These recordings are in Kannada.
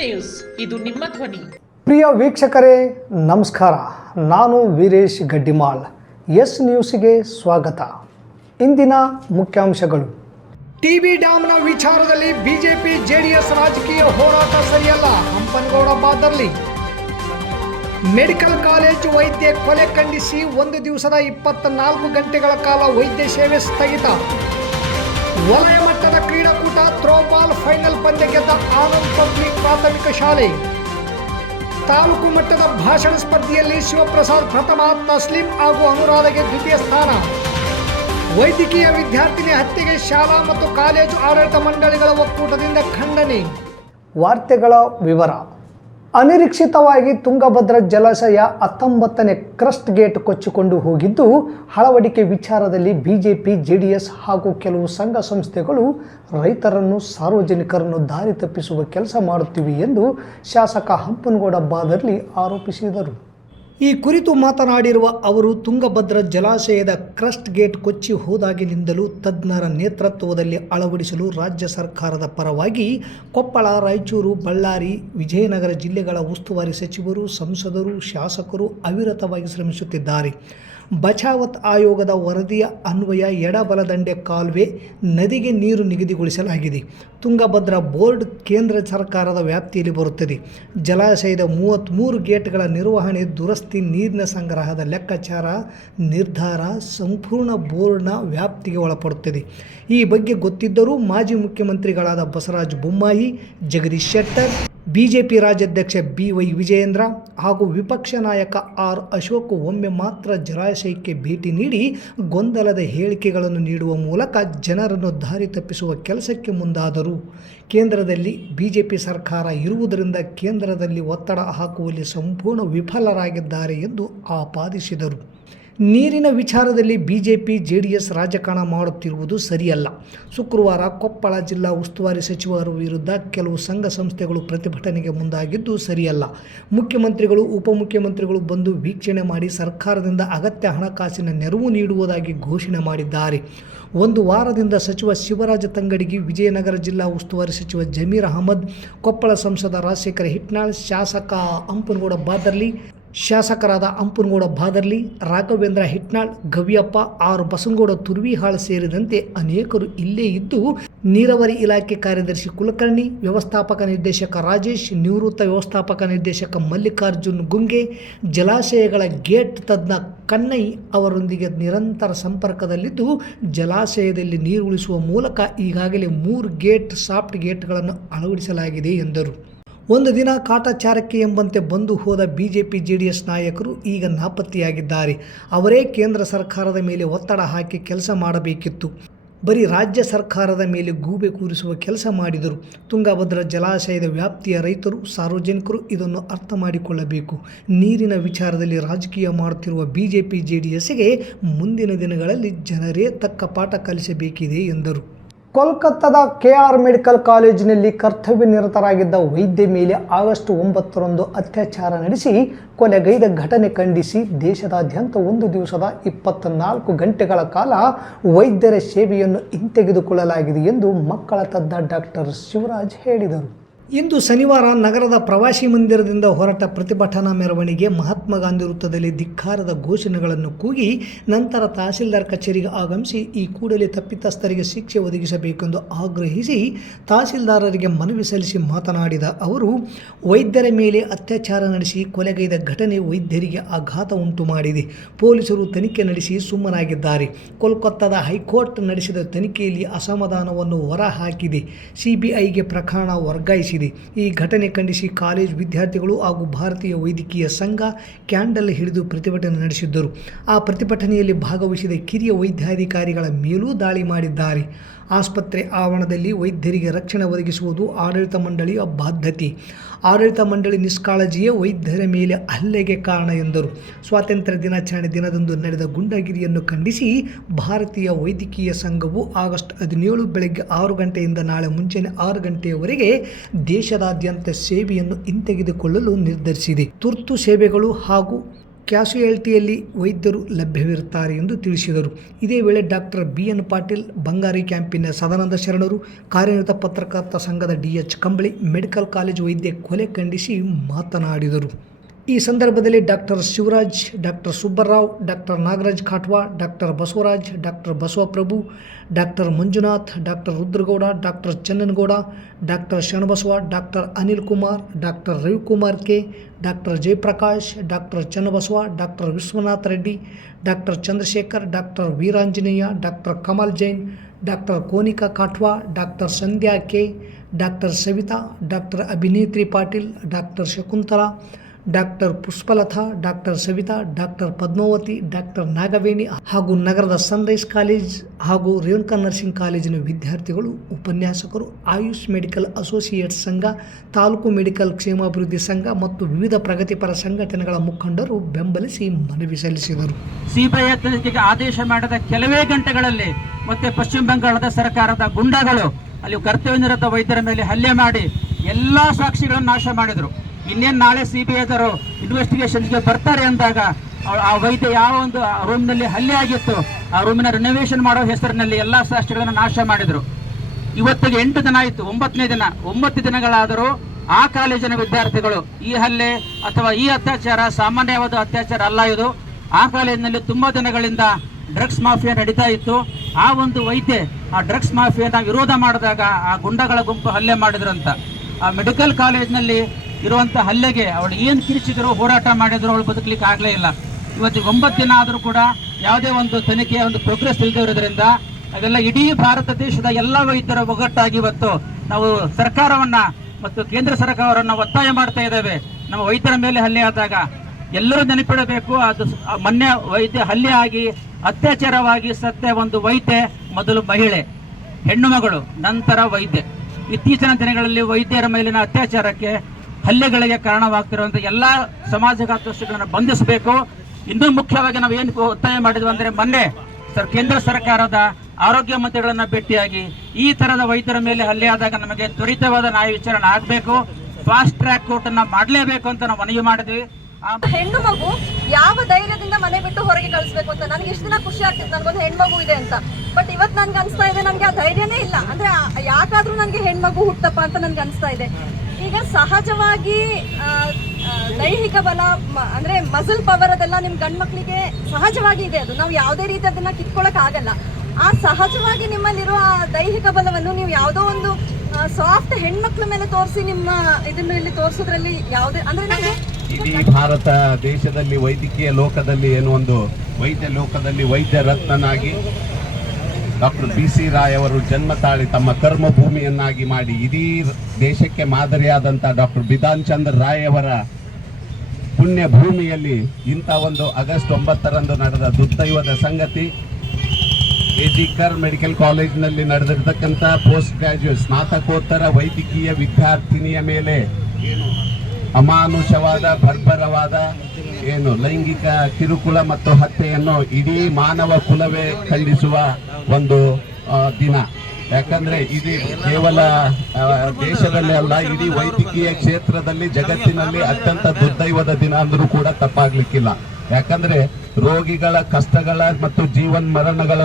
ನ್ಯೂಸ್, ಇದು ನಿಮ್ಮ ಧ್ವನಿ. ಪ್ರಿಯ ವೀಕ್ಷಕರೇ ನಮಸ್ಕಾರ. ನಾನು ವೀರೇಶ್ ಗಡ್ಡಿಮಾಳ್. ಎಸ್ ನ್ಯೂಸ್ಗೆ ಸ್ವಾಗತ. ಇಂದಿನ ಮುಖ್ಯಾಂಶಗಳು. ಟಿಬಿ ಡ್ಯಾಮ್ನ ವಿಚಾರದಲ್ಲಿ ಬಿಜೆಪಿ ಜೆಡಿಎಸ್ ರಾಜಕೀಯ ಹೋರಾಟ ಸರಿಯಲ್ಲ, ಹಂಪನಗೌಡ ಬಾದರ್ಲಿ. ಮೆಡಿಕಲ್ ಕಾಲೇಜು ವೈದ್ಯ ಕೊಲೆ ಖಂಡಿಸಿ 1 ದಿವಸದ 24 ಗಂಟೆಗಳ ಕಾಲ ವೈದ್ಯ ಸೇವೆ ಸ್ಥಗಿತ. ವಲಯ ಮಟ್ಟದ ಕ್ರೀಡಾಕೂಟ ಥ್ರೋಬಾಲ್ ಫೈನಲ್ ಪಂದ್ಯ ಗೆದ್ದ ಆನಂದ್ ಪಬ್ಲಿಕ್ ಪ್ರಾಥಮಿಕ ಶಾಲೆ. ತಾಲೂಕು ಮಟ್ಟದ ಭಾಷಣ ಸ್ಪರ್ಧೆಯಲ್ಲಿ ಶಿವಪ್ರಸಾದ್ ಪ್ರಥಮ, ತಸ್ಲಿಂ ಹಾಗೂ ಅನುರಾಧಗೆ ದ್ವಿತೀಯ ಸ್ಥಾನ. ವೈದ್ಯಕೀಯ ವಿದ್ಯಾರ್ಥಿನಿ ಹತ್ಯೆಗೆ ಶಾಲಾ ಮತ್ತು ಕಾಲೇಜು ಆಡಳಿತ ಮಂಡಳಿಗಳ ಒಕ್ಕೂಟದಿಂದ ಖಂಡನೆ. ವಾರ್ತೆಗಳ ವಿವರ. ಅನಿರೀಕ್ಷಿತವಾಗಿ ತುಂಗಭದ್ರಾ ಜಲಾಶಯ 19ನೇ ಕ್ರಸ್ಟ್ ಗೇಟ್ ಕೊಚ್ಚಿಕೊಂಡು ಹೋಗಿದ್ದು, ಅಳವಡಿಕೆ ವಿಚಾರದಲ್ಲಿ ಬಿಜೆಪಿ, ಜೆಡಿಎಸ್ ಹಾಗೂ ಕೆಲವು ಸಂಘ ಸಂಸ್ಥೆಗಳು ರೈತರನ್ನು, ಸಾರ್ವಜನಿಕರನ್ನು ದಾರಿ ತಪ್ಪಿಸುವ ಕೆಲಸ ಮಾಡುತ್ತಿವೆ ಎಂದು ಶಾಸಕ ಹಂಪನಗೌಡ ಬಾದರ್ಲಿ ಆರೋಪಿಸಿದರು. ಈ ಕುರಿತು ಮಾತನಾಡಿರುವ ಅವರು, ತುಂಗಭದ್ರಾ ಜಲಾಶಯದ ಕ್ರಸ್ಟ್ ಗೇಟ್ ಕೊಚ್ಚಿ ಹೋದಾಗಿನಿಂದಲೂ ತಜ್ಞರ ನೇತೃತ್ವದಲ್ಲಿ ಅಳವಡಿಸಲು ರಾಜ್ಯ ಸರ್ಕಾರದ ಪರವಾಗಿ ಕೊಪ್ಪಳ, ರಾಯಚೂರು, ಬಳ್ಳಾರಿ, ವಿಜಯನಗರ ಜಿಲ್ಲೆಗಳ ಉಸ್ತುವಾರಿ ಸಚಿವರು, ಸಂಸದರು, ಶಾಸಕರು ಅವಿರತವಾಗಿ ಶ್ರಮಿಸುತ್ತಿದ್ದಾರೆ. ಬಚಾವತ್ ಆಯೋಗದ ವರದಿಯ ಅನ್ವಯ ಎಡಬಲದಂಡೆ ಕಾಲುವೆ, ನದಿಗೆ ನೀರು ನಿಗದಿಗೊಳಿಸಲಾಗಿದೆ. ತುಂಗಭದ್ರಾ ಬೋರ್ಡ್ ಕೇಂದ್ರ ಸರ್ಕಾರದ ವ್ಯಾಪ್ತಿಯಲ್ಲಿ ಬರುತ್ತದೆ. ಜಲಾಶಯದ 33 ಗೇಟ್ಗಳ ನಿರ್ವಹಣೆ, ದುರಸ್ತಿ, ನೀರಿನ ಸಂಗ್ರಹದ ಲೆಕ್ಕಾಚಾರ, ನಿರ್ಧಾರ ಸಂಪೂರ್ಣ ಬೋರ್ಡ್ನ ವ್ಯಾಪ್ತಿಗೆ ಒಳಪಡುತ್ತದೆ. ಈ ಬಗ್ಗೆ ಗೊತ್ತಿದ್ದರೂ ಮಾಜಿ ಮುಖ್ಯಮಂತ್ರಿಗಳಾದ ಬಸವರಾಜ ಬೊಮ್ಮಾಯಿ, ಜಗದೀಶ್ ಶೆಟ್ಟರ್, ಬಿಜೆಪಿ ರಾಜ್ಯಾಧ್ಯಕ್ಷ BY ವಿಜಯೇಂದ್ರ ಹಾಗೂ ವಿಪಕ್ಷ ನಾಯಕ ಆರ್ ಅಶೋಕ್ ಒಮ್ಮೆ ಮಾತ್ರ ಜಲಾಶಯಕ್ಕೆ ಭೇಟಿ ನೀಡಿ ಗೊಂದಲದ ಹೇಳಿಕೆಗಳನ್ನು ನೀಡುವ ಮೂಲಕ ಜನರನ್ನು ದಾರಿ ತಪ್ಪಿಸುವ ಕೆಲಸಕ್ಕೆ ಮುಂದಾದರು. ಕೇಂದ್ರದಲ್ಲಿ ಬಿಜೆಪಿ ಸರ್ಕಾರ ಇರುವುದರಿಂದ ಕೇಂದ್ರದಲ್ಲಿ ಒತ್ತಡ ಹಾಕುವಲ್ಲಿ ಸಂಪೂರ್ಣ ವಿಫಲರಾಗಿದ್ದಾರೆ ಎಂದು ಆಪಾದಿಸಿದರು. ನೀರಿನ ವಿಚಾರದಲ್ಲಿ ಬಿಜೆಪಿ, ಜೆಡಿಎಸ್ ರಾಜಕಾರಣ ಮಾಡುತ್ತಿರುವುದು ಸರಿಯಲ್ಲ. ಶುಕ್ರವಾರ ಕೊಪ್ಪಳ ಜಿಲ್ಲಾ ಉಸ್ತುವಾರಿ ಸಚಿವರ ವಿರುದ್ಧ ಕೆಲವು ಸಂಘ ಸಂಸ್ಥೆಗಳು ಪ್ರತಿಭಟನೆಗೆ ಮುಂದಾಗಿದ್ದು ಸರಿಯಲ್ಲ. ಮುಖ್ಯಮಂತ್ರಿಗಳು, ಉಪಮುಖ್ಯಮಂತ್ರಿಗಳು ಬಂದು ವೀಕ್ಷಣೆ ಮಾಡಿ ಸರ್ಕಾರದಿಂದ ಅಗತ್ಯ ಹಣಕಾಸಿನ ನೆರವು ನೀಡುವುದಾಗಿ ಘೋಷಣೆ ಮಾಡಿದ್ದಾರೆ. ಒಂದು ವಾರದಿಂದ ಸಚಿವ ಶಿವರಾಜ ತಂಗಡಗಿ, ವಿಜಯನಗರ ಜಿಲ್ಲಾ ಉಸ್ತುವಾರಿ ಸಚಿವ ಜಮೀರ್ ಅಹಮದ್, ಕೊಪ್ಪಳ ಸಂಸದ ರಾಜಶೇಖರ ಹಿಟ್ನಾಳ್, ಶಾಸಕರಾದ ಹಂಪನಗೌಡ ಬಾದರ್ಲಿ, ರಾಘವೇಂದ್ರ ಹಿಟ್ನಾಳ್, ಗವಿಯಪ್ಪ, ಆರ್ ಬಸನಗೌಡ ತುರ್ವಿಹಾಳ್ ಸೇರಿದಂತೆ ಅನೇಕರು ಇಲ್ಲೇ ಇದ್ದು ನೀರಾವರಿ ಇಲಾಖೆ ಕಾರ್ಯದರ್ಶಿ ಕುಲಕರ್ಣಿ, ವ್ಯವಸ್ಥಾಪಕ ನಿರ್ದೇಶಕ ರಾಜೇಶ್, ನಿವೃತ್ತ ವ್ಯವಸ್ಥಾಪಕ ನಿರ್ದೇಶಕ ಮಲ್ಲಿಕಾರ್ಜುನ್ ಗುಂಗೆ, ಜಲಾಶಯಗಳ ಗೇಟ್ ತಜ್ಞ ಕನ್ನೈ ಅವರೊಂದಿಗೆ ನಿರಂತರ ಸಂಪರ್ಕದಲ್ಲಿದ್ದು ಜಲಾಶಯದಲ್ಲಿ ನೀರು ಉಳಿಸುವ ಮೂಲಕ ಈಗಾಗಲೇ 3 ಗೇಟ್, ಸಾಫ್ಟ್ ಗೇಟ್ಗಳನ್ನು ಅಳವಡಿಸಲಾಗಿದೆ ಎಂದರು. ಒಂದು ದಿನ ಕಾಟಾಚಾರಕ್ಕೆ ಎಂಬಂತೆ ಬಂದು ಹೋದ ಬಿಜೆಪಿ, ಜೆಡಿಎಸ್ ನಾಯಕರು ಈಗ ನಾಪತ್ತೆಯಾಗಿದ್ದಾರೆ. ಅವರೇ ಕೇಂದ್ರ ಸರ್ಕಾರದ ಮೇಲೆ ಒತ್ತಡ ಹಾಕಿ ಕೆಲಸ ಮಾಡಬೇಕಿತ್ತು. ಬರೀ ರಾಜ್ಯ ಸರ್ಕಾರದ ಮೇಲೆ ಗೂಬೆ ಕೂರಿಸುವ ಕೆಲಸ ಮಾಡಿದರು. ತುಂಗಭದ್ರಾ ಜಲಾಶಯದ ವ್ಯಾಪ್ತಿಯ ರೈತರು, ಸಾರ್ವಜನಿಕರು ಇದನ್ನು ಅರ್ಥ ಮಾಡಿಕೊಳ್ಳಬೇಕು. ನೀರಿನ ವಿಚಾರದಲ್ಲಿ ರಾಜಕೀಯ ಮಾಡುತ್ತಿರುವ ಬಿಜೆಪಿ, ಜೆಡಿಎಸ್ಗೆ ಮುಂದಿನ ದಿನಗಳಲ್ಲಿ ಜನರೇ ತಕ್ಕ ಪಾಠ ಕಲಿಸಬೇಕಿದೆ ಎಂದರು. ಕೋಲ್ಕತ್ತಾದ KR ಮೆಡಿಕಲ್ ಕಾಲೇಜಿನಲ್ಲಿ ಕರ್ತವ್ಯ ನಿರತರಾಗಿದ್ದ ವೈದ್ಯ ಮೇಲೆ ಆಗಸ್ಟ್ 9ರಂದು ಅತ್ಯಾಚಾರ ನಡೆಸಿ ಕೊಲೆಗೈದ ಘಟನೆ ಖಂಡಿಸಿ ದೇಶದಾದ್ಯಂತ 1 ದಿವಸದ 24 ಗಂಟೆಗಳ ಕಾಲ ವೈದ್ಯರ ಸೇವೆಯನ್ನು ಹಿಂತೆಗೆದುಕೊಳ್ಳಲಾಗಿದೆ ಎಂದು ಮಕ್ಕಳ ತಜ್ಞ ಡಾಕ್ಟರ್ ಶಿವರಾಜ್ ಹೇಳಿದರು. ಇಂದು ಶನಿವಾರ ನಗರದ ಪ್ರವಾಸಿ ಮಂದಿರದಿಂದ ಹೊರಟ ಪ್ರತಿಭಟನಾ ಮೆರವಣಿಗೆ ಮಹಾತ್ಮ ಗಾಂಧಿ ವೃತ್ತದಲ್ಲಿ ಧಿಕ್ಕಾರದ ಘೋಷಣೆಗಳನ್ನು ಕೂಗಿ ನಂತರ ತಹಸೀಲ್ದಾರ್ ಕಚೇರಿಗೆ ಆಗಮಿಸಿ ಈ ಕೂಡಲೇ ತಪ್ಪಿತಸ್ಥರಿಗೆ ಶಿಕ್ಷೆ ಒದಗಿಸಬೇಕೆಂದು ಆಗ್ರಹಿಸಿ ತಹಸೀಲ್ದಾರರಿಗೆ ಮನವಿ ಸಲ್ಲಿಸಿ ಮಾತನಾಡಿದ ಅವರು, ವೈದ್ಯರ ಮೇಲೆ ಅತ್ಯಾಚಾರ ನಡೆಸಿ ಕೊಲೆಗೈದ ಘಟನೆ ವೈದ್ಯರಿಗೆ ಆಘಾತ ಉಂಟು ಮಾಡಿದೆ. ಪೊಲೀಸರು ತನಿಖೆ ನಡೆಸಿ ಸುಮ್ಮನಾಗಿದ್ದಾರೆ. ಕೋಲ್ಕತ್ತಾದ ಹೈಕೋರ್ಟ್ ನಡೆಸಿದ ತನಿಖೆಯಲ್ಲಿ ಅಸಮಾಧಾನವನ್ನು ಹೊರಹಾಕಿದೆ. CBIಗೆ ಪ್ರಕರಣ ವರ್ಗಾಯಿಸಿದೆ. ಈ ಘಟನೆ ಖಂಡಿಸಿ ಕಾಲೇಜು ವಿದ್ಯಾರ್ಥಿಗಳು ಹಾಗೂ ಭಾರತೀಯ ವೈದ್ಯಕೀಯ ಸಂಘ ಕ್ಯಾಂಡಲ್ ಹಿಡಿದು ಪ್ರತಿಭಟನೆ ನಡೆಸಿದ್ದರು. ಆ ಪ್ರತಿಭಟನೆಯಲ್ಲಿ ಭಾಗವಹಿಸಿದ ಕಿರಿಯ ವೈದ್ಯಾಧಿಕಾರಿಗಳ ಮೇಲೂ ದಾಳಿ ಮಾಡಿದ್ದಾರೆ. ಆಸ್ಪತ್ರೆ ಆವರಣದಲ್ಲಿ ವೈದ್ಯರಿಗೆ ರಕ್ಷಣೆ ಒದಗಿಸುವುದು ಆಡಳಿತ ಮಂಡಳಿಯ ಬಾಧ್ಯತೆ. ಆಡಳಿತ ಮಂಡಳಿ ನಿಷ್ಕಾಳಜಿಯೇ ವೈದ್ಯರ ಮೇಲೆ ಹಲ್ಲೆಗೆ ಕಾರಣ ಎಂದರು. ಸ್ವಾತಂತ್ರ್ಯ ದಿನಾಚರಣೆ ದಿನದಂದು ನಡೆದ ಗುಂಡಾಗಿರಿಯನ್ನು ಖಂಡಿಸಿ ಭಾರತೀಯ ವೈದ್ಯಕೀಯ ಸಂಘವು ಆಗಸ್ಟ್ 17 ಬೆಳಗ್ಗೆ 6 ಗಂಟೆಯಿಂದ ನಾಳೆ ಮುಂಜಾನೆ 6 ಗಂಟೆಯವರೆಗೆ ದೇಶದಾದ್ಯಂತ ಸೇವೆಯನ್ನು ಹಿಂತೆಗೆದುಕೊಳ್ಳಲು ನಿರ್ಧರಿಸಿದೆ. ತುರ್ತು ಸೇವೆಗಳು ಹಾಗೂ ಕ್ಯಾಶುಯಾಲಿಟಿಯಲ್ಲಿ ವೈದ್ಯರು ಲಭ್ಯವಿರುತ್ತಾರೆ ಎಂದು ತಿಳಿಸಿದರು. ಇದೇ ವೇಳೆ ಡಾಕ್ಟರ್ BN ಪಾಟೀಲ್, ಬಂಗಾರಿ ಕ್ಯಾಂಪಿನ ಸದಾನಂದ ಶರಣರು, ಕಾರ್ಯನಿರತ ಪತ್ರಕರ್ತ ಸಂಘದ DH ಕಂಬಳಿ, ಮೆಡಿಕಲ್ ಕಾಲೇಜು ವೈದ್ಯ ಕೊಲೆ ಖಂಡಿಸಿ ಮಾತನಾಡಿದರು. ಈ ಸಂದರ್ಭದಲ್ಲಿ doctor Shivaraj, doctor Subbarao, doctor Nagaraj Khatwa, doctor Basavaraj, doctor Basavaprabhu, doctor Manjunath, doctor Rudragowda, doctor Channanagowda, doctor Sharanabasava, doctor Anil Kumar, doctor Ravikumar K, doctor Jayaprakash, doctor Channabasava, doctor Vishwanath Reddy, doctor Chandrashekar, doctor Veeranjaneya, doctor Kamal Jain, doctor Konika Khatwa, doctor Sandhya K, doctor Savitha, doctor Abhinetri Patil, doctor Shakuntala, doctor Pushpalatha, doctor Savitha, doctor Padmavathi, doctor Nagaveni ಹಾಗೂ ನಗರದ ಸನ್ರೈಸ್ ಕಾಲೇಜ್ ಹಾಗೂ ರೇಣುಕಾ ನರ್ಸಿಂಗ್ ಕಾಲೇಜಿನ ವಿದ್ಯಾರ್ಥಿಗಳು, ಉಪನ್ಯಾಸಕರು, ಆಯುಷ್ ಮೆಡಿಕಲ್ ಅಸೋಸಿಯೇಟ್ಸ್ ಸಂಘ, ತಾಲೂಕು ಮೆಡಿಕಲ್ ಕ್ಷೇಮಾಭಿವೃದ್ಧಿ ಸಂಘ ಮತ್ತು ವಿವಿಧ ಪ್ರಗತಿಪರ ಸಂಘಟನೆಗಳ ಮುಖಂಡರು ಬೆಂಬಲಿಸಿ ಮನವಿ ಸಲ್ಲಿಸಿದರು. ಸಿಬಿಐ ತನಿಖೆಗೆ ಆದೇಶ ಮಾಡಿದ ಕೆಲವೇ ಗಂಟೆಗಳಲ್ಲಿ ಮತ್ತೆ ಪಶ್ಚಿಮ ಬಂಗಾಳದ ಸರ್ಕಾರದ ಗುಂಡಾಗಳು ಅಲ್ಲಿ ಕರ್ತವ್ಯನಿರತ ವೈದ್ಯರ ಮೇಲೆ ಹಲ್ಲೆ ಮಾಡಿ ಎಲ್ಲಾ ಸಾಕ್ಷಿಗಳನ್ನು ನಾಶ ಮಾಡಿದರು. ಇನ್ನೇನು ನಾಳೆ CBIದವರು ಇನ್ವೆಸ್ಟಿಗೇಷನ್ಸ್ಗೆ ಬರ್ತಾರೆ ಅಂದಾಗ ಆ ವೈದ್ಯ ಯಾವ ಒಂದು ರೂಮ್ನಲ್ಲಿ ಹಲ್ಲೆ ಆಗಿತ್ತು ಆ ರೂಮಿನ ರಿನೋವೇಷನ್ ಮಾಡೋ ಹೆಸರಿನಲ್ಲಿ ಎಲ್ಲ ಸಾಕ್ಷಿಗಳನ್ನು ನಾಶ ಮಾಡಿದರು. ಇವತ್ತಿಗೆ 8 ದಿನ ಆಯಿತು, 9ನೇ ದಿನ. 9 ದಿನಗಳಾದರೂ ಆ ಕಾಲೇಜಿನ ವಿದ್ಯಾರ್ಥಿಗಳು ಈ ಹಲ್ಲೆ ಅಥವಾ ಈ ಅತ್ಯಾಚಾರ ಸಾಮಾನ್ಯವಾದ ಅತ್ಯಾಚಾರ ಅಲ್ಲ ಇದು. ಆ ಕಾಲೇಜಿನಲ್ಲಿ ತುಂಬಾ ದಿನಗಳಿಂದ ಡ್ರಗ್ಸ್ ಮಾಫಿಯಾ ನಡೀತಾ ಇತ್ತು. ಆ ಒಂದು ವೈದ್ಯ ಆ ಡ್ರಗ್ಸ್ ಮಾಫಿಯಾನ ವಿರೋಧ ಮಾಡಿದಾಗ ಆ ಗುಂಡಗಳ ಗುಂಪು ಹಲ್ಲೆ ಮಾಡಿದ್ರಂತ. ಆ ಮೆಡಿಕಲ್ ಕಾಲೇಜ್ನಲ್ಲಿ ಇರುವಂಥ ಹಲ್ಲೆಗೆ ಅವಳು ಏನು ಕಿರಿಚಿದ್ರು, ಹೋರಾಟ ಮಾಡಿದ್ರು, ಅವಳು ಬದುಕಲಿಕ್ಕೆ ಆಗಲೇ ಇಲ್ಲ. ಇವತ್ತಿಗೆ 9 ದಿನ ಆದರೂ ಕೂಡ ಯಾವುದೇ ಒಂದು ತನಿಖೆಯ ಒಂದು ಪ್ರೋಗ್ರೆಸ್ ಇಲ್ಲದಿರೋದ್ರಿಂದ ಅದೆಲ್ಲ ಇಡೀ ಭಾರತ ದೇಶದ ಎಲ್ಲ ವೈದ್ಯರ ಒಗ್ಗಟ್ಟಾಗಿ ಇವತ್ತು ನಾವು ಸರ್ಕಾರವನ್ನ ಮತ್ತು ಕೇಂದ್ರ ಸರ್ಕಾರವನ್ನು ಒತ್ತಾಯ ಮಾಡ್ತಾ ಇದ್ದೇವೆ. ನಮ್ಮ ವೈದ್ಯರ ಮೇಲೆ ಹಲ್ಲೆ ಆದಾಗ ಎಲ್ಲರೂ ನೆನಪಿಡಬೇಕು, ಅದು ಮೊನ್ನೆ ವೈದ್ಯ ಹಲ್ಲೆ ಆಗಿ ಅತ್ಯಾಚಾರವಾಗಿ ಸತ್ಯ ಒಂದು ವೈದ್ಯ, ಮೊದಲು ಮಹಿಳೆ, ಹೆಣ್ಣು ಮಗಳು, ನಂತರ ವೈದ್ಯ. ಇತ್ತೀಚಿನ ದಿನಗಳಲ್ಲಿ ವೈದ್ಯರ ಮೇಲಿನ ಅತ್ಯಾಚಾರಕ್ಕೆ, ಹಲ್ಲೆಗಳಿಗೆ ಕಾರಣವಾಗ್ತಿರುವಂಥ ಎಲ್ಲ ಸಮಾಜಘಾತುಗಳನ್ನು ಬಂಧಿಸಬೇಕು. ಇನ್ನೂ ಮುಖ್ಯವಾಗಿ ನಾವು ಏನು ಒತ್ತಾಯ ಮಾಡಿದ್ವಿ ಅಂದರೆ, ಮೊನ್ನೆ ಕೇಂದ್ರ ಸರ್ಕಾರದ ಆರೋಗ್ಯ ಮಂತ್ರಿಗಳನ್ನ ಭೇಟಿಯಾಗಿ ಈ ತರದ ವೈದ್ಯರ ಮೇಲೆ ಹಲ್ಲೆ ಆದಾಗ ನಮಗೆ ತ್ವರಿತವಾದ ನ್ಯಾಯ ವಿಚಾರಣೆ ಆಗಬೇಕು, ಫಾಸ್ಟ್ ಟ್ರ್ಯಾಕ್ ಕೋರ್ಟ್ ಅನ್ನ ಮಾಡಲೇಬೇಕು ಅಂತ ನಾವು ಮನವಿ ಮಾಡಿದ್ವಿ. ಹೆಣ್ಣು ಮಗು ಯಾವ ಧೈರ್ಯದಿಂದ ಮನೆ ಬಿಟ್ಟು ಹೊರಗೆ ಕಳಿಸ್ಬೇಕು ಅಂತ ನನಗೆ ಇಷ್ಟು ದಿನ ಖುಷಿ ಆಗ್ತಿತ್ತು, ನನ್ಗೊಂದು ಹೆಣ್ಮಗು ಇದೆ ಅಂತ. ಬಟ್ ಇವತ್ತು ನನ್ಗೆ ಅನಿಸ್ತಾ ಇದೆ ನನಗೆ ಆ ಧೈರ್ಯನೇ ಇಲ್ಲ. ಅಂದ್ರೆ ಯಾಕಾದ್ರೂ ನನಗೆ ಹೆಣ್ಮಗು ಹುಟ್ಟಪ್ಪ ಅಂತ ನನ್ಗೆ ಅನಿಸ್ತಾ ಇದೆ. ಈಗ ಸಹಜವಾಗಿ ದೈಹಿಕ ಬಲ ಅಂದ್ರೆ ಮಸಲ್ ಪವರ್ ಅದೆಲ್ಲ ನಿಮ್ ಗಂಡ್ ಮಕ್ಳಿಗೆ ಸಹಜವಾಗಿ ಇದೆ. ಅದು ನಾವು ಯಾವುದೇ ರೀತಿ ಅದನ್ನ ಕಿತ್ಕೊಳಕ್ ಆಗಲ್ಲ. ಆ ಸಹಜವಾಗಿ ನಿಮ್ಮಲ್ಲಿರುವ ದೈಹಿಕ ಬಲವನ್ನು ನೀವು ಯಾವುದೋ ಒಂದು ಸಾಫ್ಟ್ ಹೆಣ್ಮಕ್ಳ ಮೇಲೆ ತೋರಿಸಿ ನಿಮ್ಮ ಇದನ್ನ ಇಲ್ಲಿ ತೋರಿಸೋದ್ರಲ್ಲಿ ಯಾವುದೇ ಅಂದ್ರೆ ನನಗೆ ಇಡೀ ಭಾರತ ದೇಶದಲ್ಲಿ ವೈದ್ಯಕೀಯ ಲೋಕದಲ್ಲಿ ಏನು ಒಂದು ವೈದ್ಯ ಲೋಕದಲ್ಲಿ ವೈದ್ಯ ರತ್ನನಾಗಿ ಡಾಕ್ಟರ್ BC ರಾಯ್ ಅವರು ಜನ್ಮ ತಾಳಿ ತಮ್ಮ ಕರ್ಮ ಭೂಮಿಯನ್ನಾಗಿ ಮಾಡಿ ಇಡೀ ದೇಶಕ್ಕೆ ಮಾದರಿಯಾದಂಥ ಡಾಕ್ಟರ್ ಬಿಧಾನ್ ಚಂದ್ರ ರಾಯ್ ಅವರ ಪುಣ್ಯ ಭೂಮಿಯಲ್ಲಿ ಇಂಥ ಒಂದು ಆಗಸ್ಟ್ 9ರಂದು ನಡೆದ ದುರ್ದೈವದ ಸಂಗತಿ AG ಕರ್ ಮೆಡಿಕಲ್ ಕಾಲೇಜಿನಲ್ಲಿ ನಡೆದಿರ್ತಕ್ಕಂಥ ಪೋಸ್ಟ್ ಗ್ರಾಜ್ಯುಯೇಟ್ ಸ್ನಾತಕೋತ್ತರ ವೈದ್ಯಕೀಯ ವಿದ್ಯಾರ್ಥಿನಿಯ ಮೇಲೆ ಅಮಾನುಷವಾದ ಬರ್ಬರವಾದ ಲೈಂಗಿಕ ಕಿರುಕುಳ ಮತ್ತು ಹತ್ಯೆಯನ್ನು ಇಡೀ ಮಾನವ ಕುಲವೇ ಖಂಡಿಸುವ ಒಂದು ದಿನ. ಯಾಕಂದ್ರೆ ಇದು ಕೇವಲ ದೇಶದಲ್ಲಿ ಅಲ್ಲ, ಇಡೀ ವೈದ್ಯಕೀಯ ಕ್ಷೇತ್ರದಲ್ಲಿ ಜಗತ್ತಿನಲ್ಲಿ ಅತ್ಯಂತ ದುರ್ದೈವದ ದಿನ ಅಂದ್ರೂ ಕೂಡ ತಪ್ಪಾಗ್ಲಿಕ್ಕಿಲ್ಲ. ಯಾಕಂದ್ರೆ ರೋಗಿಗಳ ಕಷ್ಟಗಳ ಮತ್ತು ಜೀವನ್ ಮರಣಗಳ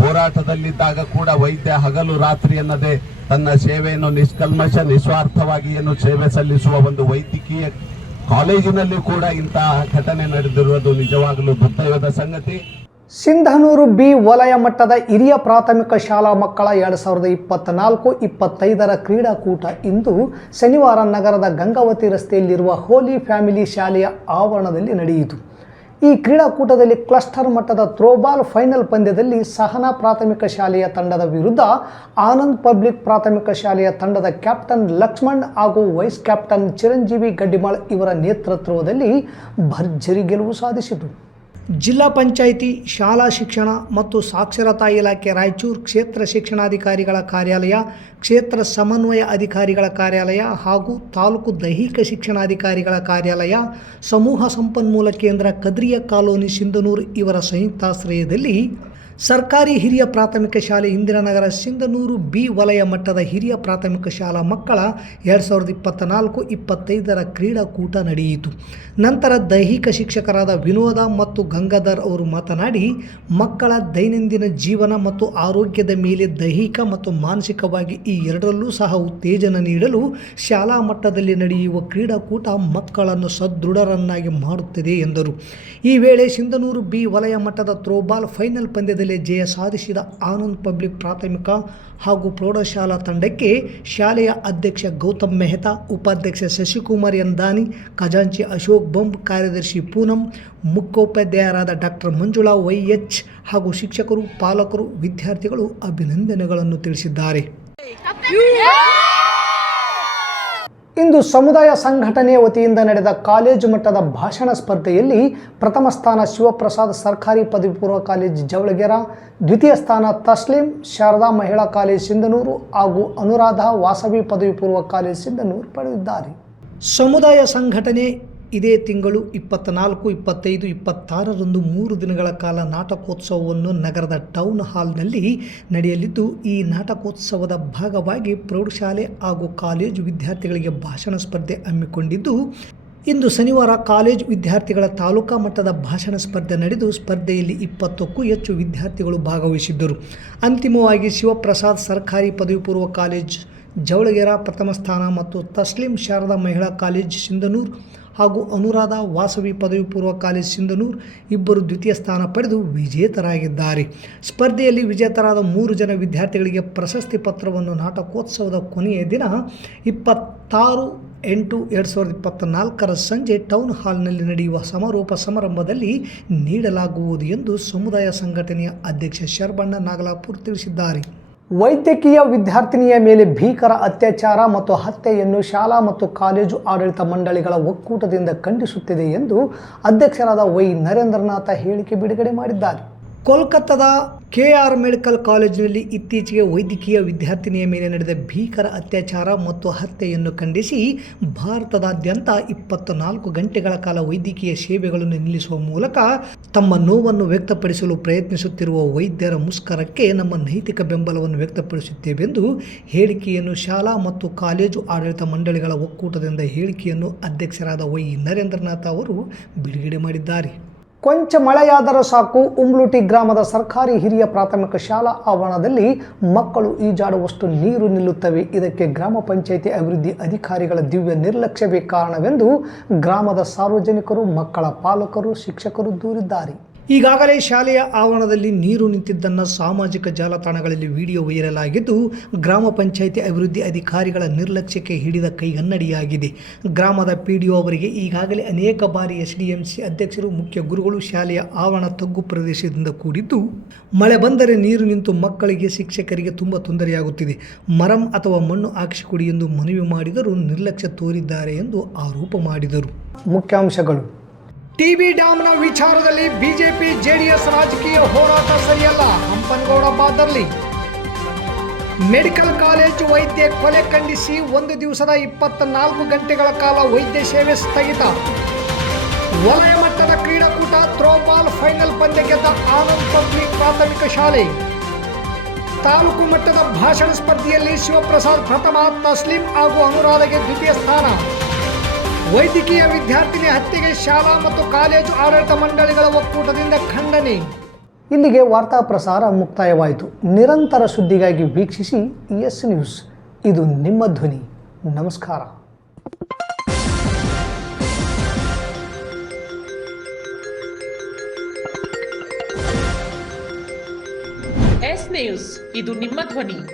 ಹೋರಾಟದಲ್ಲಿದ್ದಾಗ ಕೂಡ ವೈದ್ಯ ಹಗಲು ರಾತ್ರಿ ಅನ್ನದೇ ತನ್ನ ಸೇವೆಯನ್ನು ನಿಷ್ಕಲ್ಮಶ ನಿಸ್ವಾರ್ಥವಾಗಿ ಏನು ಸೇವೆ ಸಲ್ಲಿಸುವ ಒಂದು ವೈದ್ಯಕೀಯ ಕಾಲೇಜಿನಲ್ಲಿ ಕೂಡ ಇಂತಹ ಘಟನೆ ನಡೆದಿರುವುದು ನಿಜವಾಗಲೂ ದುರ್ದೈವದ ಸಂಗತಿ. ಸಿಂಧನೂರು B ವಲಯ ಮಟ್ಟದ ಹಿರಿಯ ಪ್ರಾಥಮಿಕ ಶಾಲಾ ಮಕ್ಕಳ 2024-25ರ ಕ್ರೀಡಾಕೂಟ ಇಂದು ಶನಿವಾರ ನಗರದ ಗಂಗಾವತಿ ರಸ್ತೆಯಲ್ಲಿರುವ ಹೋಲಿ ಫ್ಯಾಮಿಲಿ ಶಾಲೆಯ ಆವರಣದಲ್ಲಿ ನಡೆಯಿತು. ಈ ಕ್ರೀಡಾಕೂಟದಲ್ಲಿ ಕ್ಲಸ್ಟರ್ ಮಟ್ಟದ ಥ್ರೋಬಾಲ್ ಫೈನಲ್ ಪಂದ್ಯದಲ್ಲಿ ಸಹನಾ ಪ್ರಾಥಮಿಕ ಶಾಲೆಯ ತಂಡದ ವಿರುದ್ಧ ಆನಂದ್ ಪಬ್ಲಿಕ್ ಪ್ರಾಥಮಿಕ ಶಾಲೆಯ ತಂಡದ ಕ್ಯಾಪ್ಟನ್ ಲಕ್ಷ್ಮಣ್ ಹಾಗೂ ವೈಸ್ ಕ್ಯಾಪ್ಟನ್ ಚಿರಂಜೀವಿ ಗಡ್ಡಿಮಾಳ್ ಇವರ ನೇತೃತ್ವದಲ್ಲಿ ಭರ್ಜರಿ ಗೆಲುವು ಸಾಧಿಸಿತು. ಜಿಲ್ಲಾ ಪಂಚಾಯಿತಿ, ಶಾಲಾ ಶಿಕ್ಷಣ ಮತ್ತು ಸಾಕ್ಷರತಾ ಇಲಾಖೆ ರಾಯಚೂರು, ಕ್ಷೇತ್ರ ಶಿಕ್ಷಣಾಧಿಕಾರಿಗಳ ಕಾರ್ಯಾಲಯ, ಕ್ಷೇತ್ರ ಸಮನ್ವಯ ಅಧಿಕಾರಿಗಳ ಕಾರ್ಯಾಲಯ ಹಾಗೂ ತಾಲೂಕು ದೈಹಿಕ ಶಿಕ್ಷಣಾಧಿಕಾರಿಗಳ ಕಾರ್ಯಾಲಯ, ಸಮೂಹ ಸಂಪನ್ಮೂಲ ಕೇಂದ್ರ ಕದ್ರಿಯ ಕಾಲೋನಿ ಸಿಂಧನೂರು ಇವರ ಸಂಯುಕ್ತಾಶ್ರಯದಲ್ಲಿ ಸರ್ಕಾರಿ ಹಿರಿಯ ಪ್ರಾಥಮಿಕ ಶಾಲೆ ಇಂದಿರಾನಗರ ಸಿಂಧನೂರು ಬಿ ವಲಯ ಮಟ್ಟದ ಹಿರಿಯ ಪ್ರಾಥಮಿಕ ಶಾಲಾ ಮಕ್ಕಳ 2024-25 ಕ್ರೀಡಾಕೂಟ ನಡೆಯಿತು. ನಂತರ ದೈಹಿಕ ಶಿಕ್ಷಕರಾದ ವಿನೋದ ಮತ್ತು ಗಂಗಾಧರ್ ಅವರು ಮಾತನಾಡಿ, ಮಕ್ಕಳ ದೈನಂದಿನ ಜೀವನ ಮತ್ತು ಆರೋಗ್ಯದ ಮೇಲೆ ದೈಹಿಕ ಮತ್ತು ಮಾನಸಿಕವಾಗಿ ಈ ಎರಡರಲ್ಲೂ ಸಹ ಉತ್ತೇಜನ ನೀಡಲು ಶಾಲಾ ಮಟ್ಟದಲ್ಲಿ ನಡೆಯುವ ಕ್ರೀಡಾಕೂಟ ಮಕ್ಕಳನ್ನು ಸದೃಢರನ್ನಾಗಿ ಮಾಡುತ್ತದೆ ಎಂದರು. ಈ ವೇಳೆ ಸಿಂಧನೂರು ಬಿ ವಲಯ ಮಟ್ಟದ ಥ್ರೋಬಾಲ್ ಫೈನಲ್ ಪಂದ್ಯದಲ್ಲಿ ಜಯ ಸಾಧಿಸಿದ ಆನಂದ್ ಪಬ್ಲಿಕ್ ಪ್ರಾಥಮಿಕ ಹಾಗೂ ಪ್ರೌಢಶಾಲಾ ತಂಡಕ್ಕೆ ಶಾಲೆಯ ಅಧ್ಯಕ್ಷ ಗೌತಮ್ ಮೆಹ್ತಾ, ಉಪಾಧ್ಯಕ್ಷ ಶಶಿಕುಮಾರ್ ಎಂದಾನಿ, ಖಜಾಂಚಿ ಅಶೋಕ್ ಬಂಬ್, ಕಾರ್ಯದರ್ಶಿ ಪೂನಂ, ಮುಖ್ಯೋಪಾಧ್ಯಾಯರಾದ ಡಾಕ್ಟರ್ ಮಂಜುಳಾ ವೈಎಚ್ ಹಾಗೂ ಶಿಕ್ಷಕರು, ಪಾಲಕರು, ವಿದ್ಯಾರ್ಥಿಗಳು ಅಭಿನಂದನೆಗಳನ್ನು ತಿಳಿಸಿದ್ದಾರೆ. ಇಂದು ಸಮುದಾಯ ಸಂಘಟನೆ ವತಿಯಿಂದ ನಡೆದ ಕಾಲೇಜು ಮಟ್ಟದ ಭಾಷಣ ಸ್ಪರ್ಧೆಯಲ್ಲಿ ಪ್ರಥಮ ಸ್ಥಾನ ಶಿವಪ್ರಸಾದ್ ಸರ್ಕಾರಿ ಪದವಿ ಪೂರ್ವ ಕಾಲೇಜು ಜವಳಗೆರೆ, ದ್ವಿತೀಯ ಸ್ಥಾನ ತಸ್ಲೀಂ ಶಾರದಾ ಮಹಿಳಾ ಕಾಲೇಜು ಸಿಂಧನೂರು ಹಾಗೂ ಅನುರಾಧ ವಾಸವಿ ಪದವಿ ಪೂರ್ವ ಕಾಲೇಜು ಸಿಂಧನೂರು ಪಡೆದಿದ್ದಾರೆ. ಸಮುದಾಯ ಸಂಘಟನೆ ಇದೇ ತಿಂಗಳು 24, 25, 26ರಂದು 3 ದಿನಗಳ ಕಾಲ ನಾಟಕೋತ್ಸವವನ್ನು ನಗರದ ಟೌನ್ ಹಾಲ್ನಲ್ಲಿ ನಡೆಯಲಿದ್ದು, ಈ ನಾಟಕೋತ್ಸವದ ಭಾಗವಾಗಿ ಪ್ರೌಢಶಾಲೆ ಹಾಗೂ ಕಾಲೇಜು ವಿದ್ಯಾರ್ಥಿಗಳಿಗೆ ಭಾಷಣ ಸ್ಪರ್ಧೆ ಹಮ್ಮಿಕೊಂಡಿದ್ದು, ಇಂದು ಶನಿವಾರ ಕಾಲೇಜು ವಿದ್ಯಾರ್ಥಿಗಳ ತಾಲೂಕಾ ಮಟ್ಟದ ಭಾಷಣ ಸ್ಪರ್ಧೆ ನಡೆದು ಸ್ಪರ್ಧೆಯಲ್ಲಿ 20ಕ್ಕೂ ಹೆಚ್ಚು ವಿದ್ಯಾರ್ಥಿಗಳು ಭಾಗವಹಿಸಿದ್ದರು. ಅಂತಿಮವಾಗಿ ಶಿವಪ್ರಸಾದ್ ಸರ್ಕಾರಿ ಪದವಿ ಪೂರ್ವ ಕಾಲೇಜು ಜವಳಗೆರೆ ಪ್ರಥಮ ಸ್ಥಾನ ಮತ್ತು ತಸ್ಲೀಂ ಶಾರದಾ ಮಹಿಳಾ ಕಾಲೇಜು ಸಿಂಧನೂರು ಹಾಗೂ ಅನುರಾಧ ವಾಸವಿ ಪದವಿ ಪೂರ್ವ ಕಾಲೇಜು ಸಿಂಧನೂರು ಇಬ್ಬರು ದ್ವಿತೀಯ ಸ್ಥಾನ ಪಡೆದು ವಿಜೇತರಾಗಿದ್ದಾರೆ. ಸ್ಪರ್ಧೆಯಲ್ಲಿ ವಿಜೇತರಾದ 3 ಜನ ವಿದ್ಯಾರ್ಥಿಗಳಿಗೆ ಪ್ರಶಸ್ತಿ ಪತ್ರವನ್ನು ನಾಟಕೋತ್ಸವದ ಕೊನೆಯ ದಿನ 26/8/2024 ಸಂಜೆ ಟೌನ್ ಹಾಲ್ನಲ್ಲಿ ನಡೆಯುವ ಸಮಾರೋಪ ಸಮಾರಂಭದಲ್ಲಿ ನೀಡಲಾಗುವುದು ಎಂದು ಸಮುದಾಯ ಸಂಘಟನೆಯ ಅಧ್ಯಕ್ಷ ಶರಬಣ್ಣ ನಾಗಲಾಪುರ್ ತಿಳಿಸಿದ್ದಾರೆ. ವೈದ್ಯಕೀಯ ವಿದ್ಯಾರ್ಥಿನಿಯ ಮೇಲೆ ಭೀಕರ ಅತ್ಯಾಚಾರ ಮತ್ತು ಹತ್ಯೆಯನ್ನು ಶಾಲಾ ಮತ್ತು ಕಾಲೇಜು ಆಡಳಿತ ಮಂಡಳಿಗಳ ಒಕ್ಕೂಟದಿಂದ ಖಂಡಿಸುತ್ತಿದೆ ಎಂದು ಅಧ್ಯಕ್ಷರಾದ ವೈ ನರೇಂದ್ರನಾಥ ಹೇಳಿಕೆ ಬಿಡುಗಡೆ ಮಾಡಿದ್ದಾರೆ. ಕೋಲ್ಕತ್ತಾದ KR ಮೆಡಿಕಲ್ ಕಾಲೇಜಿನಲ್ಲಿ ಇತ್ತೀಚೆಗೆ ವೈದ್ಯಕೀಯ ವಿದ್ಯಾರ್ಥಿನಿಯ ಮೇಲೆ ನಡೆದ ಭೀಕರ ಅತ್ಯಾಚಾರ ಮತ್ತು ಹತ್ಯೆಯನ್ನು ಖಂಡಿಸಿ ಭಾರತದಾದ್ಯಂತ 24 ಗಂಟೆಗಳ ಕಾಲ ವೈದ್ಯಕೀಯ ಸೇವೆಗಳನ್ನು ನಿಲ್ಲಿಸುವ ಮೂಲಕ ತಮ್ಮ ನೋವನ್ನು ವ್ಯಕ್ತಪಡಿಸಲು ಪ್ರಯತ್ನಿಸುತ್ತಿರುವ ವೈದ್ಯರ ಮುಷ್ಕರಕ್ಕೆ ನಮ್ಮ ನೈತಿಕ ಬೆಂಬಲವನ್ನು ವ್ಯಕ್ತಪಡಿಸುತ್ತೇವೆಂದು ಹೇಳಿಕೆಯನ್ನು ಶಾಲಾ ಮತ್ತು ಕಾಲೇಜು ಆಡಳಿತ ಮಂಡಳಿಗಳ ಒಕ್ಕೂಟದಿಂದ ಹೇಳಿಕೆಯನ್ನು ಅಧ್ಯಕ್ಷರಾದ ವೈ ನರೇಂದ್ರನಾಥ ಅವರು ಬಿಡುಗಡೆ ಮಾಡಿದ್ದಾರೆ. ಕೊಂಚ ಮಳೆಯಾದರೂ ಸಾಕು, ಉಮ್ಲುಟಿ ಗ್ರಾಮದ ಸರ್ಕಾರಿ ಹಿರಿಯ ಪ್ರಾಥಮಿಕ ಶಾಲಾ ಆವರಣದಲ್ಲಿ ಮಕ್ಕಳು ಈಜಾಡುವಷ್ಟು ನೀರು ನಿಲ್ಲುತ್ತವೆ. ಇದಕ್ಕೆ ಗ್ರಾಮ ಪಂಚಾಯಿತಿ ಅಭಿವೃದ್ಧಿ ಅಧಿಕಾರಿಗಳ ದಿವ್ಯ ನಿರ್ಲಕ್ಷ್ಯವೇ ಕಾರಣವೆಂದು ಗ್ರಾಮದ ಸಾರ್ವಜನಿಕರು, ಮಕ್ಕಳ ಪಾಲಕರು, ಶಿಕ್ಷಕರು ದೂರಿದ್ದಾರೆ. ಈಗಾಗಲೇ ಶಾಲೆಯ ಆವರಣದಲ್ಲಿ ನೀರು ನಿಂತಿದ್ದನ್ನು ಸಾಮಾಜಿಕ ಜಾಲತಾಣಗಳಲ್ಲಿ ವಿಡಿಯೋ ವೈರಲ್ ಆಗಿದ್ದು, ಗ್ರಾಮ ಪಂಚಾಯಿತಿ ಅಭಿವೃದ್ಧಿ ಅಧಿಕಾರಿಗಳ ನಿರ್ಲಕ್ಷ್ಯಕ್ಕೆ ಹಿಡಿದ ಕೈಗನ್ನಡಿಯಾಗಿದೆ. ಗ್ರಾಮದ PDO ಅವರಿಗೆ ಈಗಾಗಲೇ ಅನೇಕ ಬಾರಿ SDMC ಅಧ್ಯಕ್ಷರು, ಮುಖ್ಯ ಗುರುಗಳು ಶಾಲೆಯ ಆವರಣ ತಗ್ಗು ಪ್ರದೇಶದಿಂದ ಕೂಡಿದ್ದು, ಮಳೆ ಬಂದರೆ ನೀರು ನಿಂತು ಮಕ್ಕಳಿಗೆ, ಶಿಕ್ಷಕರಿಗೆ ತುಂಬ ತೊಂದರೆಯಾಗುತ್ತಿದೆ. ಮರಂ ಅಥವಾ ಮಣ್ಣು ಹಾಕಿಸಿಕೊಡಿ ಎಂದು ಮನವಿ ಮಾಡಿದರೂ ನಿರ್ಲಕ್ಷ್ಯ ತೋರಿದ್ದಾರೆ ಎಂದು ಆರೋಪ ಮಾಡಿದರು. ಮುಖ್ಯಾಂಶಗಳು: ಟಿಬಿ ಡ್ಯಾಮ್ನ ವಿಚಾರದಲ್ಲಿ ಬಿಜೆಪಿ JDS ರಾಜಕೀಯ ಹೋರಾಟ ಸರಿಯಲ್ಲ, ಹಂಪನಗೌಡ ಬಾದರ್ಲಿ. ಮೆಡಿಕಲ್ ಕಾಲೇಜು ವೈದ್ಯ ಕೊಲೆ ಖಂಡಿಸಿ 1 ದಿವಸದ 24 ಗಂಟೆಗಳ ಕಾಲ ವೈದ್ಯ ಸೇವೆ ಸ್ಥಗಿತ. ವಲಯ ಮಟ್ಟದ ಕ್ರೀಡಾಕೂಟ ಥ್ರೋಬಾಲ್ ಫೈನಲ್ ಪಂದ್ಯ ಗೆದ್ದ ಆನಂದ್ ಪಬ್ಲಿಕ್ ಪ್ರಾಥಮಿಕ ಶಾಲೆ. ತಾಲೂಕು ಮಟ್ಟದ ಭಾಷಣ ಸ್ಪರ್ಧೆಯಲ್ಲಿ ಶಿವಪ್ರಸಾದ್ ಪ್ರಥಮ, ತಸ್ಲೀಂ ಹಾಗೂ ಅನುರಾಧಗೆ ದ್ವಿತೀಯ ಸ್ಥಾನ. ವೈದ್ಯಕೀಯ ವಿದ್ಯಾರ್ಥಿನಿ ಹತ್ಯೆಗೆ ಶಾಲಾ ಮತ್ತು ಕಾಲೇಜು ಆಡಳಿತ ಮಂಡಳಿಗಳ ಒಕ್ಕೂಟದಿಂದ ಖಂಡನೆ. ಇಲ್ಲಿಗೆ ವಾರ್ತಾ ಪ್ರಸಾರ ಮುಕ್ತಾಯವಾಯಿತು. ನಿರಂತರ ಸುದ್ದಿಗಾಗಿ ವೀಕ್ಷಿಸಿ ಎಸ್ ನ್ಯೂಸ್, ಇದು ನಿಮ್ಮ ಧ್ವನಿ. ನಮಸ್ಕಾರ. ಎಸ್ ನ್ಯೂಸ್, ಇದು ನಿಮ್ಮ ಧ್ವನಿ.